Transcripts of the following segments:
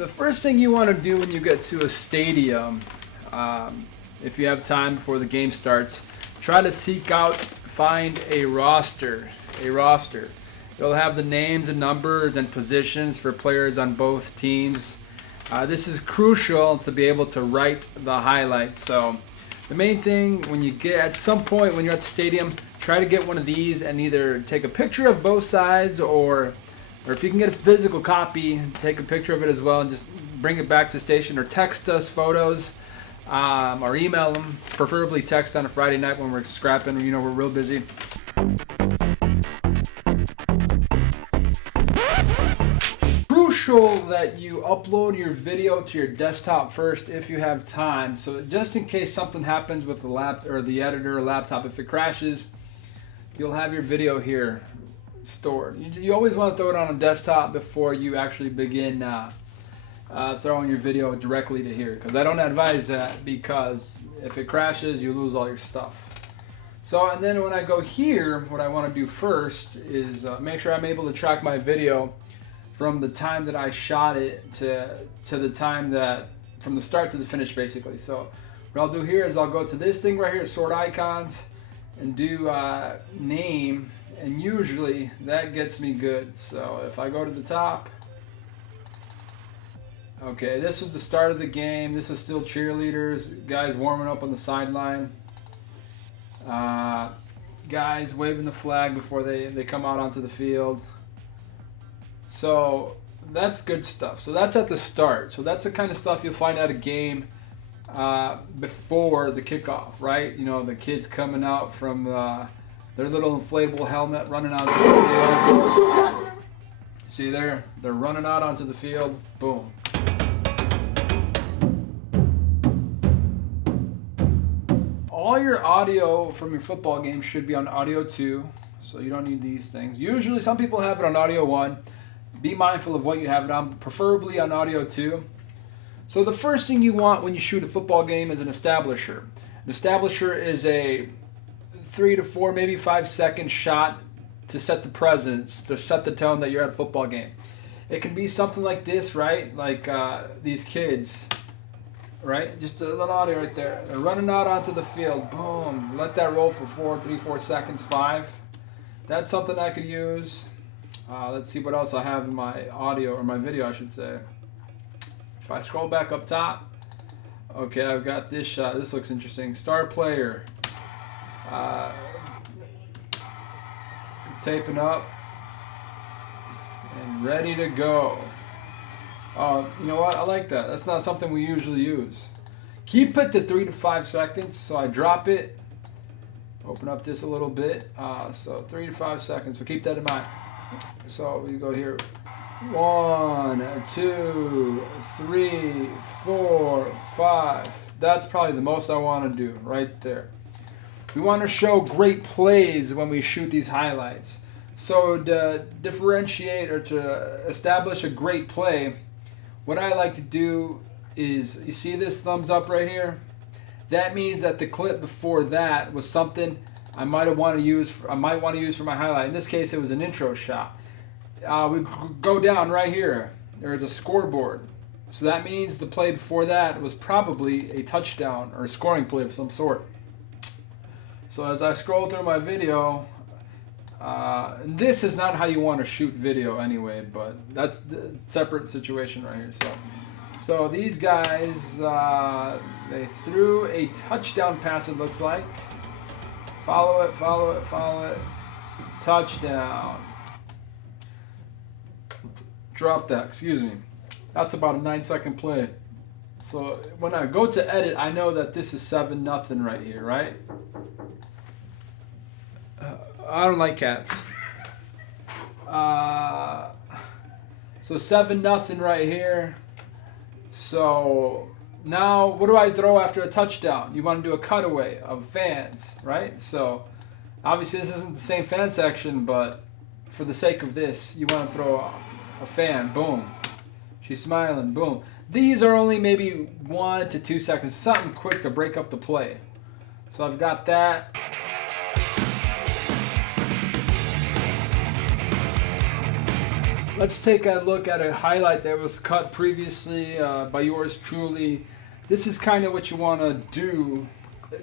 The first thing you want to do when you get to a stadium, if you have time before the game starts, try to seek out, find a roster. It'll have the names and numbers and positions for players on both teams. This is crucial to be able to write the highlights. So the main thing when you get at some point when you're at the stadium, try to get one of these and either take a picture of both sides or if you can get a physical copy, take a picture of it as well and just bring it back to the station, or text us photos or email them, preferably text on a Friday night when we're scrapping, you know, we're real busy. Crucial that you upload your video to your desktop first if you have time. So just in case something happens with the laptop or the editor or laptop, if it crashes, you'll have your video here stored. You always want to throw it on a desktop before you actually begin throwing your video directly to here, because I don't advise that, because if it crashes you lose all your stuff. So, and then when I go here, what I want to do first is make sure I'm able to track my video from the time that I shot it to the time that, from the start to the finish basically. So what I'll do here is I'll go to this thing right here, sort icons, and do name, and usually that gets me good. So if I go to the top, okay, this was the start of the game. This was still cheerleaders, guys warming up on the sideline, guys waving the flag before they come out onto the field. So that's good stuff. So that's at the start. So that's the kind of stuff you'll find at a game before the kickoff, right? You know, the kids coming out from their little inflatable helmet, running out to the field. See there? They're running out onto the field. Boom. All your audio from your football game should be on audio 2, so you don't need these things. Usually some people have it on audio 1. Be mindful of what you have it on, preferably on audio 2. So the first thing you want when you shoot a football game is an establisher. An establisher is a 3 to 4, maybe 5 second shot to set the presence, to set the tone that you're at a football game. It can be something like this, right? Like these kids, right? Just a little audio right there. They're running out onto the field. Boom. Let that roll for 4 seconds, 5. That's something I could use. Let's see what else I have in my audio, or my video I should say. If I scroll back up top, okay, I've got this shot. This looks interesting. Star player. Taping up and ready to go. You know what? I like that. That's not something we usually use. Keep it to 3 to 5 seconds. So I drop it, open up this a little bit. So 3 to 5 seconds. So keep that in mind. So we go here. 1, 2, 3, 4, 5. That's probably the most I want to do right there. We want to show great plays when we shoot these highlights. So to differentiate or to establish a great play, what I like to do is, you see this thumbs up right here? That means that the clip before that was something I might want to use for my highlight. In this case, it was an intro shot. We go down right here. There's a scoreboard. So that means the play before that was probably a touchdown or a scoring play of some sort. So as I scroll through my video, this is not how you want to shoot video anyway, but that's the separate situation right here. So these guys, they threw a touchdown pass, it looks like. Follow it. Touchdown. Drop that, excuse me. That's about a 9-second play. So when I go to edit, I know that this is 7-0 right here, right? I don't like cats. So 7-0 right here. So now what do I throw after a touchdown? You want to do a cutaway of fans, right? So obviously this isn't the same fan section, but for the sake of this, you want to throw a fan. Boom. She's smiling. Boom. These are only maybe 1 to 2 seconds. Something quick to break up the play. So I've got that. Let's take a look at a highlight that was cut previously by yours truly. This is kind of what you want to do,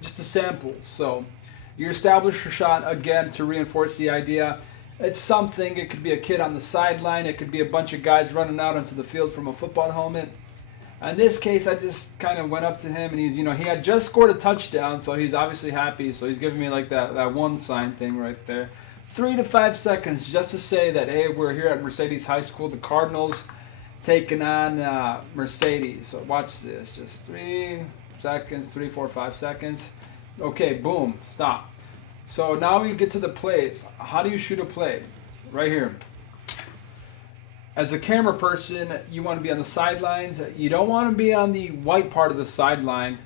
just a sample. So you establish your shot again to reinforce the idea. It's something, it could be a kid on the sideline, it could be a bunch of guys running out onto the field from a football helmet. In this case, I just kind of went up to him, and he had just scored a touchdown, so he's obviously happy. So he's giving me like that one sign thing right there. 3 to 5 seconds just to say that, hey, we're here at Mercedes High School. The Cardinals taking on Mercedes. So watch this. Just 3 seconds, 3, 4, 5 seconds. Okay, boom, stop. So now we get to the plays. How do you shoot a play? Right here. As a camera person, you want to be on the sidelines. You don't want to be on the white part of the sideline.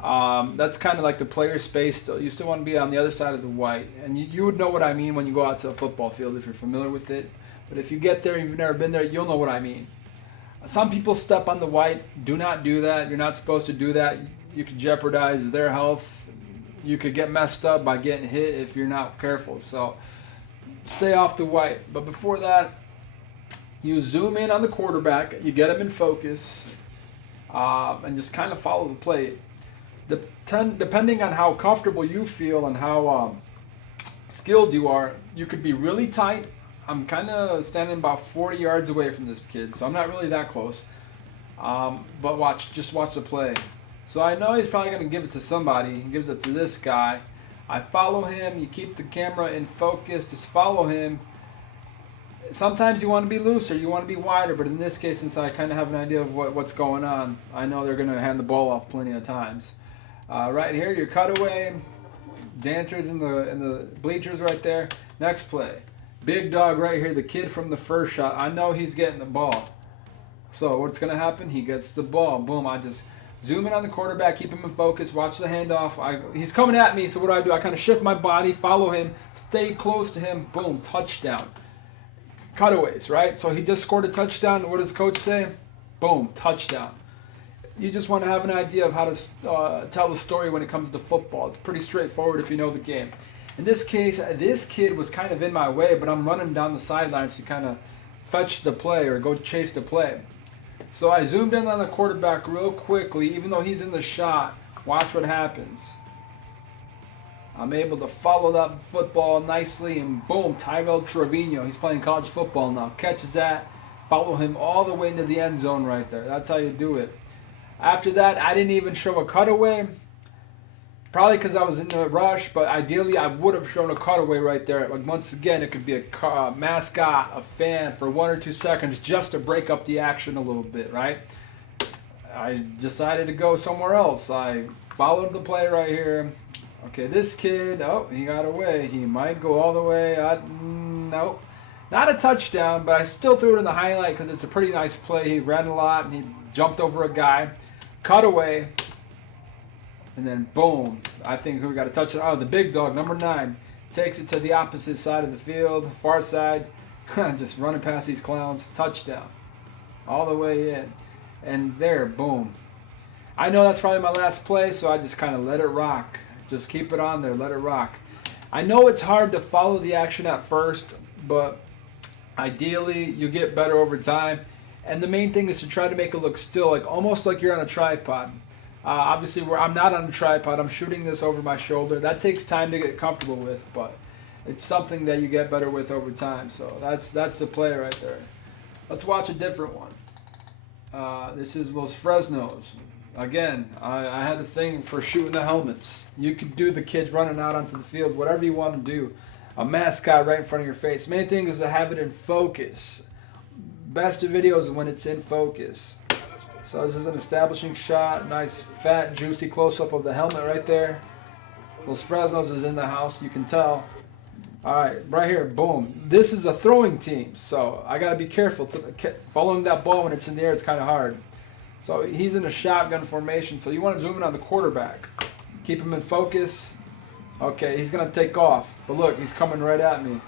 That's kind of like the player space. You still want to be on the other side of the white. And you would know what I mean when you go out to a football field if you're familiar with it. But if you get there and you've never been there, you'll know what I mean. Some people step on the white. Do not do that. You're not supposed to do that. You could jeopardize their health. You could get messed up by getting hit if you're not careful. So stay off the white. But before that, you zoom in on the quarterback. You get him in focus. And just kind of follow the play. Depending on how comfortable you feel and how skilled you are, you could be really tight. I'm kind of standing about 40 yards away from this kid, so I'm not really that close. But just watch the play. So I know he's probably going to give it to somebody. He gives it to this guy. I follow him. You keep the camera in focus. Just follow him. Sometimes you want to be looser, you want to be wider, but in this case, since I kind of have an idea of what's going on, I know they're going to hand the ball off plenty of times. Right here, your cutaway, dancers in the bleachers right there. Next play, big dog right here, the kid from the first shot. I know he's getting the ball. So what's going to happen? He gets the ball. Boom, I just zoom in on the quarterback, keep him in focus, watch the handoff. He's coming at me, so what do? I kind of shift my body, follow him, stay close to him. Boom, touchdown. Cutaways, right? So he just scored a touchdown. What does coach say? Boom, touchdown. You just want to have an idea of how to tell the story when it comes to football. It's pretty straightforward if you know the game. In this case, this kid was kind of in my way, but I'm running down the sidelines to kind of fetch the play or go chase the play. So I zoomed in on the quarterback real quickly, even though he's in the shot. Watch what happens. I'm able to follow that football nicely, and boom, Tyrell Trevino. He's playing college football now. Catches that, follow him all the way into the end zone right there. That's how you do it. After that, I didn't even show a cutaway. Probably because I was in a rush, but ideally I would have shown a cutaway right there. Like once again, it could be a mascot, a fan for 1 or 2 seconds just to break up the action a little bit, right? I decided to go somewhere else. I followed the play right here. Okay, this kid, he got away. He might go all the way. Nope. Not a touchdown, but I still threw it in the highlight because it's a pretty nice play. He ran a lot, and he jumped over a guy. Cut away. And then, boom. I think we got a touchdown. Oh, the big dog, number 9, takes it to the opposite side of the field, far side. Just running past these clowns. Touchdown. All the way in. And there, boom. I know that's probably my last play, so I just kind of let it rock. Just keep it on there, let it rock. I know it's hard to follow the action at first, but ideally you get better over time. And the main thing is to try to make it look still, like almost like you're on a tripod. Obviously, I'm not on a tripod. I'm shooting this over my shoulder. That takes time to get comfortable with, but it's something that you get better with over time. So that's the play right there. Let's watch a different one. This is Los Fresnos. Again, I had a thing for shooting the helmets. You could do the kids running out onto the field, whatever you want to do. A mascot right in front of your face. Main thing is to have it in focus. Best of videos when it's in focus. So this is an establishing shot. Nice, fat, juicy close-up of the helmet right there. Los Fresnos is in the house, you can tell. All right, right here, boom. This is a throwing team, so I got to be careful. Following that ball when it's in the air, it's kind of hard. So he's in a shotgun formation, so you want to zoom in on the quarterback. Keep him in focus. Okay, he's going to take off. But look, he's coming right at me.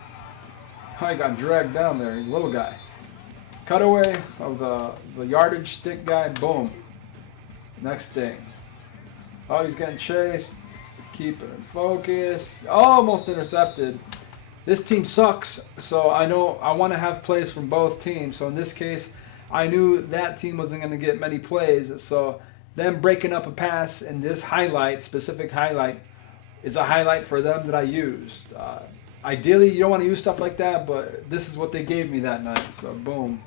I got dragged down there. He's a little guy. Cutaway of the yardage stick guy. Boom. Next thing. Oh, he's getting chased. Keep it in focus. Almost intercepted. this team sucks, so I know I want to have plays from both teams. So in this case, I knew that team wasn't going to get many plays. So them breaking up a pass in this highlight, specific highlight, is a highlight for them that I used. Ideally, you don't want to use stuff like that, but this is what they gave me that night. So boom.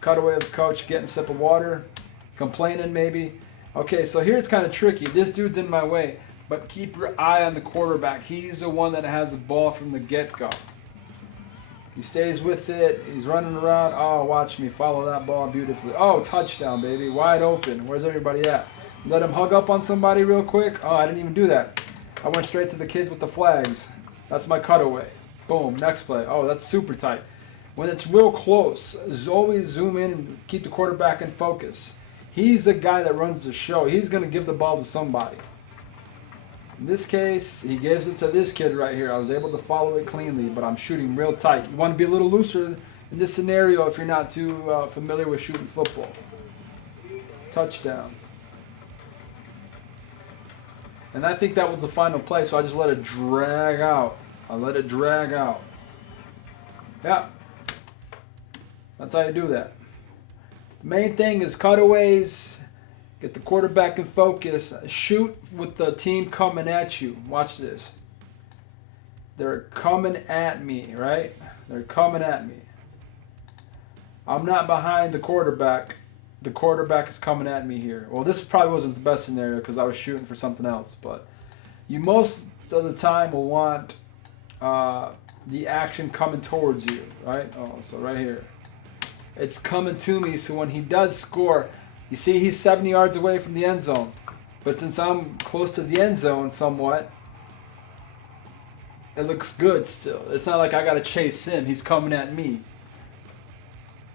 Cutaway of the coach getting a sip of water, complaining maybe. Okay, so here it's kind of tricky. This dude's in my way, but keep your eye on the quarterback. He's the one that has the ball from the get-go. He stays with it. He's running around. Oh, watch me follow that ball beautifully. Oh, touchdown, baby. Wide open. Where's everybody at? Let him hug up on somebody real quick. Oh, I didn't even do that. I went straight to the kids with the flags. That's my cutaway. Boom. Next play. Oh, that's super tight. When it's real close, always zoom in and keep the quarterback in focus. He's the guy that runs the show. He's going to give the ball to somebody. In this case, he gives it to this kid right here. I was able to follow it cleanly, but I'm shooting real tight. You want to be a little looser in this scenario if you're not too familiar with shooting football. Touchdown. And I think that was the final play, so I just let it drag out. I let it drag out. Yeah. That's how you do that. The main thing is cutaways. Get the quarterback in focus. Shoot with the team coming at you. Watch this. They're coming at me, right? They're coming at me. I'm not behind the quarterback. The quarterback is coming at me here. Well, this probably wasn't the best scenario because I was shooting for something else. But you most of the time will want the action coming towards you, right? Oh, so right here. It's coming to me, so when he does score, you see he's 70 yards away from the end zone. But since I'm close to the end zone somewhat, it looks good still. It's not like I got to chase him. He's coming at me.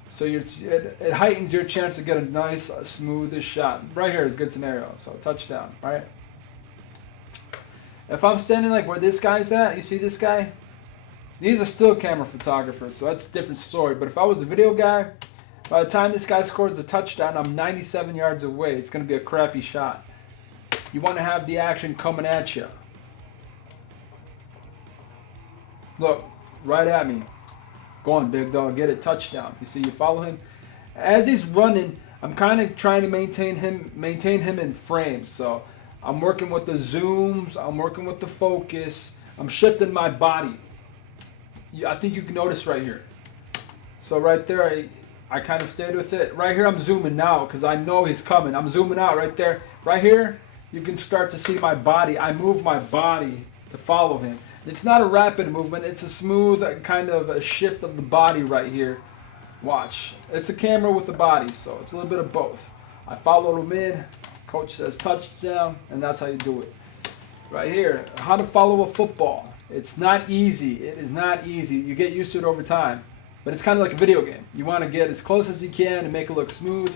So it heightens your chance to get a nice, smooth shot. Right here is a good scenario. So touchdown, right? If I'm standing like where this guy's at, you see this guy? He's a still camera photographer, so that's a different story. But if I was a video guy, by the time this guy scores a touchdown, I'm 97 yards away. It's going to be a crappy shot. You want to have the action coming at you. Look, right at me. Go on, big dog. Get it. Touchdown. You see, you follow him. As he's running, I'm kind of trying to maintain him in frames. So I'm working with the zooms. I'm working with the focus. I'm shifting my body. I think you can notice right here. So right there, I kind of stayed with it. Right here, I'm zooming out because I know he's coming. I'm zooming out right there. Right here, you can start to see my body. I move my body to follow him. It's not a rapid movement. It's a smooth kind of a shift of the body right here. Watch. It's a camera with a body, so it's a little bit of both. I followed him in. Coach says touchdown, and that's how you do it. Right here, how to follow a football. It's not easy. It is not easy. You get used to it over time. But it's kind of like a video game. You want to get as close as you can and make it look smooth.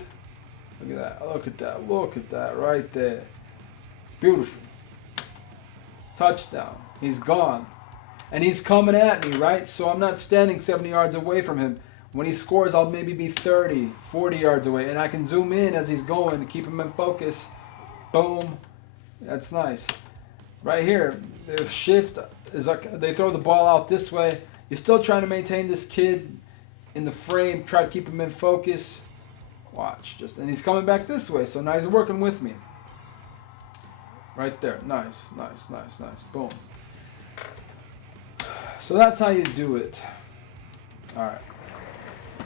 Look at that. Look at that. Look at that right there. It's beautiful. Touchdown. He's gone. And he's coming at me, right? So I'm not standing 70 yards away from him. When he scores, I'll maybe be 30, 40 yards away. And I can zoom in as he's going to keep him in focus. Boom. That's nice. Right here, the shift is like they throw the ball out this way. You're still trying to maintain this kid in the frame, try to keep him in focus. Watch, and he's coming back this way, so now he's working with me. Right there, nice, nice, nice, nice, boom. So that's how you do it. All right.